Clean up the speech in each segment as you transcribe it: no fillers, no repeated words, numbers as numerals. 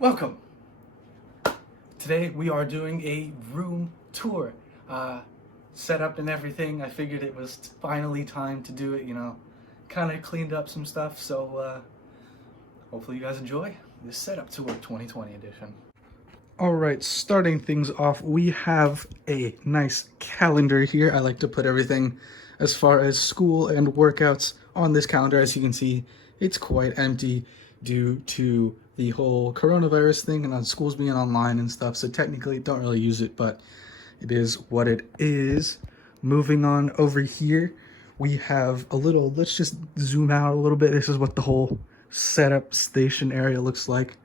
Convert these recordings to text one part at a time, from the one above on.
Welcome! Today we are doing a room tour. Setup and everything, I figured it was finally time to do it, kind of cleaned up some stuff, so hopefully you guys enjoy this setup tour 2020 edition. Alright, starting things off, we have a nice calendar here. I like to put everything as far as school and workouts on this calendar. As you can see, it's quite empty due to the whole coronavirus thing and on schools being online and stuff, so technically don't really use it, but it is what it is. Moving on over here, we have a little, let's just zoom out a little bit. This is what the whole setup station area looks like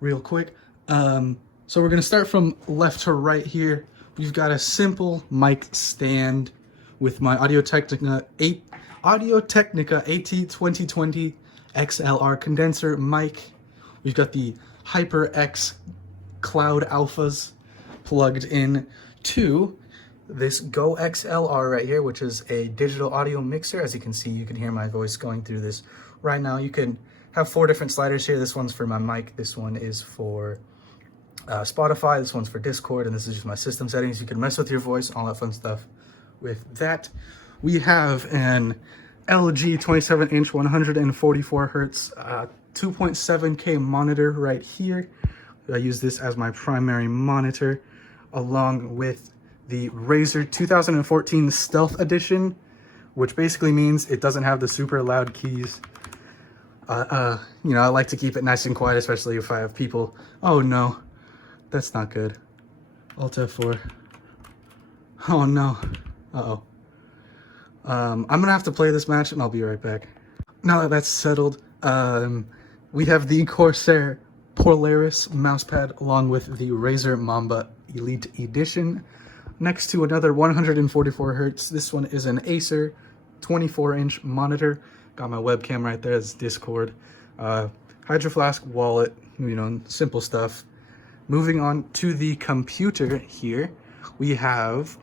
real quick. So we're gonna start from left to right here. We've got a simple mic stand with my Audio-Technica AT2020 XLR condenser mic. We've got the HyperX Cloud Alphas plugged in to this Go XLR right here, which is a digital audio mixer. As you can see, you can hear my voice going through this right now. You can have 4 different sliders here. This one's for my mic, this one is for Spotify, this one's for Discord, and this is just my system settings. You can mess with your voice, all that fun stuff with that. We have an LG 27-inch 144 hertz 2.7K monitor right here. I use this as my primary monitor, along with the Razer 2014 Stealth Edition, which basically means it doesn't have the super loud keys. I like to keep it nice and quiet, especially if I have people. Oh no, that's not good. Alt F4. Oh no. Uh-oh. I'm gonna have to play this match and I'll be right back. Now that that's settled, we have the Corsair Polaris mousepad along with the Razer Mamba Elite Edition next to another 144 hertz. This one is an Acer 24-inch monitor. Got my webcam right there. It's Discord. Hydro Flask wallet, simple stuff. Moving on to the computer here, we have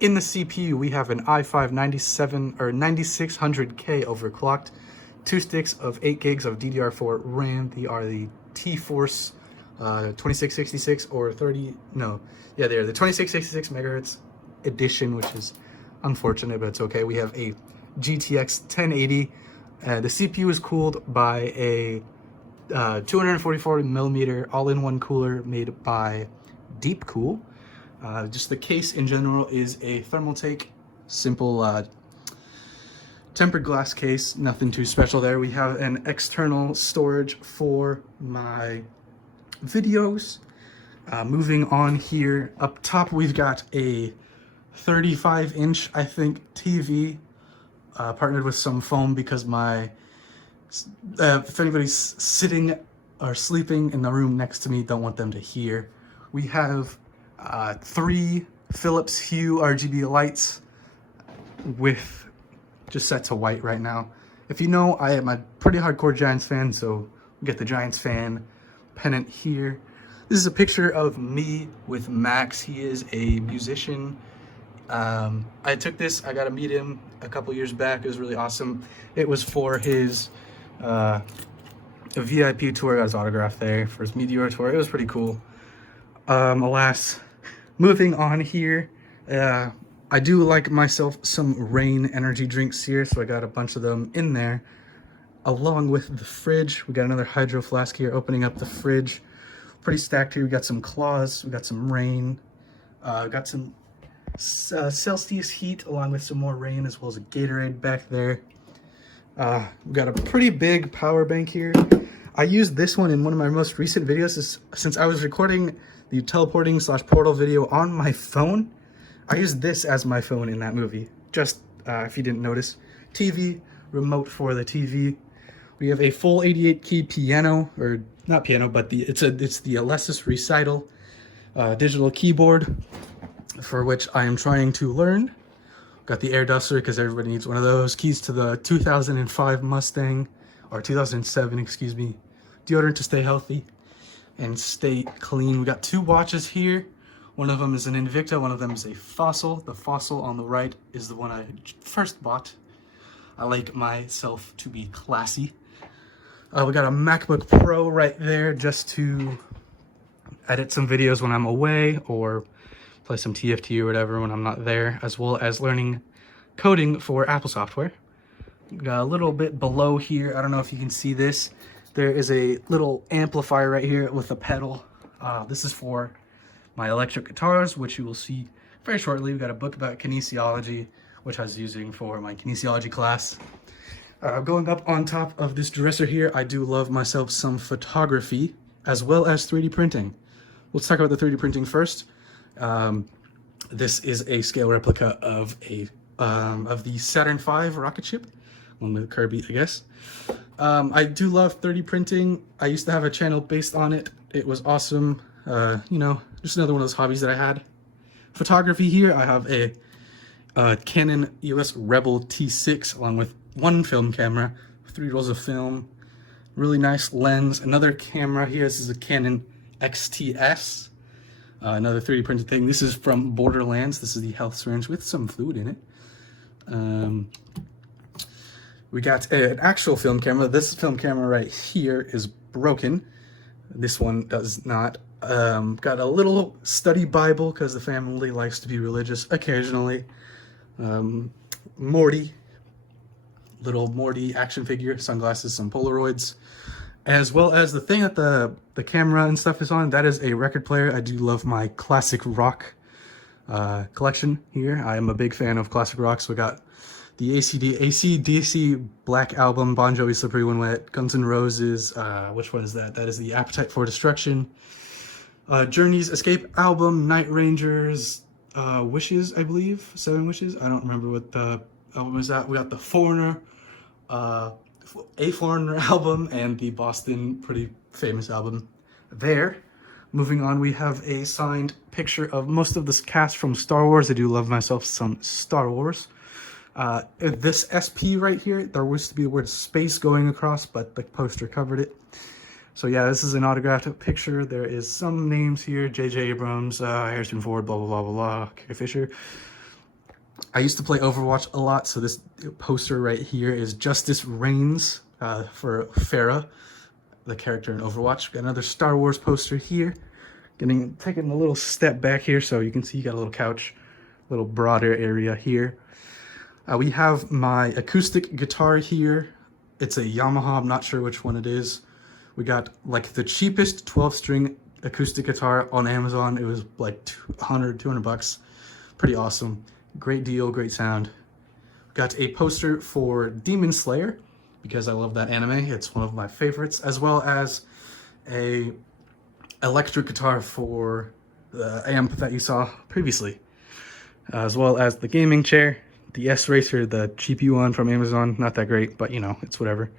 in the CPU we have an i5 9600K overclocked, 2 sticks of 8 gigs of DDR4 RAM. They are the T-Force 2666 or 30, no, yeah, they're the 2666 megahertz edition, which is unfortunate, but it's okay. We have a GTX 1080. The CPU is cooled by a 244 millimeter all-in-one cooler made by Deepcool. Just the case in general is a Thermaltake, simple tempered glass case, nothing too special there. We have an external storage for my videos. Moving on here, up top we've got a 35-inch, I think, TV, partnered with some foam because if anybody's sitting or sleeping in the room next to me, don't want them to hear. We have 3 Philips Hue Rgb lights with just set to white right now. If you know, I am a pretty hardcore Giants fan, so we get the Giants fan pennant here. This is a picture of me with Max. He is a musician. I took this, I got to meet him a couple years back. It was really awesome. It was for his a VIP tour. I got his autograph there for his Meteor tour. It was pretty cool. Alas, moving on here, I do like myself some Rain energy drinks here, so I got a bunch of them in there. Along with the fridge, we got another Hydro Flask here. Opening up the fridge, pretty stacked here. We got some Claws, we got some Rain, got some Celsius Heat, along with some more Rain, as well as a Gatorade back there. We got a pretty big power bank here. I used this one in one of my most recent videos, since I was recording the teleporting / portal video on my phone. I used this as my phone in that movie, just if you didn't notice. TV, remote for the TV. We have a full 88-key piano, or not piano, but it's the Alesis Recital digital keyboard, for which I am trying to learn. Got the air duster because everybody needs one of those. Keys to the 2005 Mustang, or 2007, excuse me. Deodorant to stay healthy and stay clean. We got 2 watches here. One of them is an Invicta, one of them is a Fossil. The Fossil on the right is the one I first bought. I like myself to be classy. We got a MacBook Pro right there just to edit some videos when I'm away or play some TFT or whatever when I'm not there, as well as learning coding for Apple software. Got a little bit below here, I don't know if you can see this, there is a little amplifier right here with a pedal. This is for my electric guitars, which you will see very shortly. We've got a book about kinesiology, which I was using for my kinesiology class. Going up on top of this dresser here, I do love myself some photography as well as 3D printing. Let's talk about the 3D printing first. This is a scale replica of the Saturn V rocket ship, one with Kirby, I guess. I do love 3D printing. I used to have a channel based on it. It was awesome. You know, just another one of those hobbies that I had. Photography here, I have a Canon EOS Rebel T6 along with one film camera, 3 rolls of film, really nice lens. Another camera here, this is a Canon XTS, another 3D printed thing. This is from Borderlands. This is the health syringe with some fluid in it. We got an actual film camera. This film camera right here is broken. This one does not. Got a little study Bible because the family likes to be religious occasionally. Little Morty action figure, sunglasses, some Polaroids, as well as the thing that the camera and stuff is on. That is a record player. I do love my classic rock collection here. I am a big fan of classic rock, so we got the AC/DC Black Album, Bon Jovi Slippery When Wet, Guns N' Roses, which one is that? That is the Appetite for Destruction. Journey's Escape album, Night Rangers, Wishes, I believe, 7 Wishes. I don't remember what the album is that. We got the Foreigner, a Foreigner album, and the Boston, pretty famous album there. Moving on, we have a signed picture of most of this cast from Star Wars. I do love myself some Star Wars. This SP right here, there used to be the word space going across, but the poster covered it. So yeah, this is an autographed picture. There is some names here: J.J. Abrams, Harrison Ford, blah, blah, blah, blah, blah, Carrie Fisher. I used to play Overwatch a lot, so this poster right here is Justice Reigns for Farah, the character in Overwatch. Got another Star Wars poster here. Taking a little step back here so you can see you got a little couch, a little broader area here. We have my acoustic guitar here. It's a Yamaha, I'm not sure which one it is. We got like the cheapest 12-string acoustic guitar on Amazon. It was like 200 bucks. Pretty awesome. Great deal, great sound. Got a poster for Demon Slayer because I love that anime. It's one of my favorites, as well as a electric guitar for the amp that you saw previously, as well as the gaming chair, the S-Racer, the cheapy one from Amazon. Not that great, but you know, it's whatever.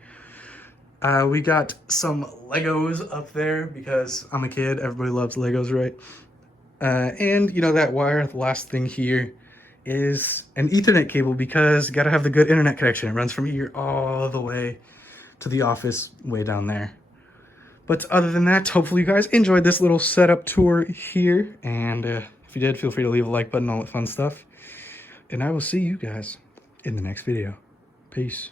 We got some Legos up there because I'm a kid. Everybody loves Legos, right? And you know that wire, the last thing here is an Ethernet cable because you gotta have the good internet connection. It runs from here all the way to the office way down there. But other than that, hopefully you guys enjoyed this little setup tour here. And if you did, feel free to leave a like button, all that fun stuff. And I will see you guys in the next video. Peace.